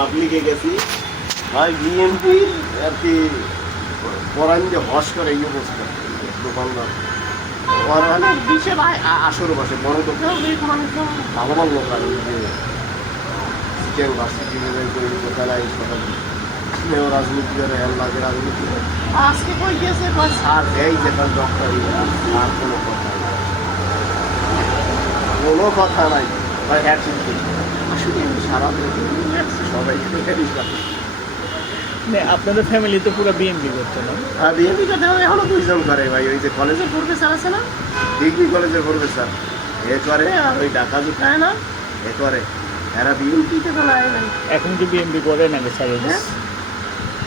পাবলিকে গেছি ভাই বিএনপি আর কি পরান যে হস করে এই অবস্থা দোকানদার ওর মানে বিশে ভাই আসর বসে বড় দোকান মানে ভালো ভালো লোক আর যে চিকেন বাসি দোকানায় সকাল রাজনীতি করে লাগে রাজনীতি আজকে কই গেছে স্যার এই যেটা ডক্টর আর কোনো কথা নাই ভাই হ্যাঁ ঠিক আসলে সারা সবাই আপনাদের ফ্যামিলি তো পুরো বিএমপি করতো না? হ্যাঁ বিএমপি করতে এখনো দুইজন করে ভাই ওই যে কলেজের প্রফেসর আছে না ডিগ্রি কলেজের প্রফেসর এ করে আর ওই ঢাকা জুটায় না এ করে এরা বিএমপিতে তো নাই নাই এখন কি বিএমপি করে নাকি স্যার?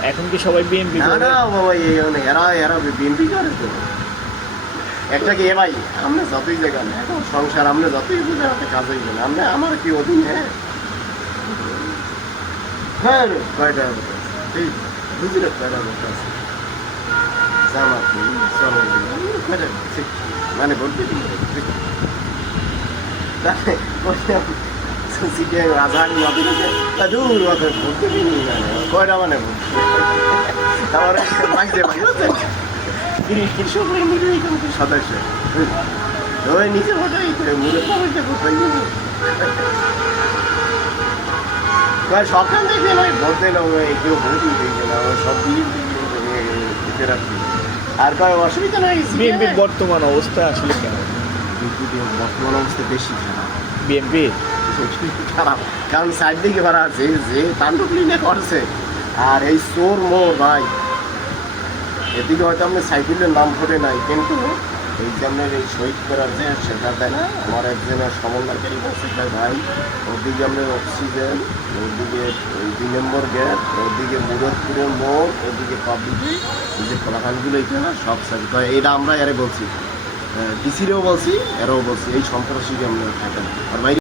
এখন কি সবাই বিএমপি না করে? না বাবা এই এরা বিএমপি করে তো একটা কি ভাই আমরা যতই জায়গা না এখন সংসার আমরা যতই বুঝে রাতে কাজ হইবে না আমরা আমার কি অধীন হ্যাঁ রে কয়টা এই বুঝি না কয়টা বলতে আছে জামা চলো কয়টা মানে বলতে রাজধানী দূর বলতে কয়টা মানে আমার লাগছে সদস্য ওই নিচে ভোটাই সবখান থেকে নয় ভোট দিল কেউ ভোটই দিয়েছে না সব দিতে রাখছি আর কয় অসুবিধা নাই বিএনপির বর্তমান অবস্থা আসলে কেমন? বর্তমান অবস্থা বেশি খারাপ বিএনপি খারাপ কারণ সাইড দিকে করা আছে যে তাণ্ডবলীলা করছে আর এই চোর মোর ভাই এদিকে হয়তো আপনার সাইকেলের নাম ফোটে নাই কিন্তু এই যে আপনার এই শহীদ করার যে সেটা দেয় না আমার একজনের সমন্বয়কারী বলছে ভাই ওদিকে আপনার অক্সিজেন ওদিকে ওই 2 নম্বর গেট ওদিকে মুরাদপুরের মোড় ওদিকে পাবলিকে এই যে খোলাখানগুলো এইটা না সব সাইড এটা আমরা এরে বলছি ডিসিরেও বলছি এরাও বলছি এই সন্ত্রাসীকে আমরা থাকেন আর ভাই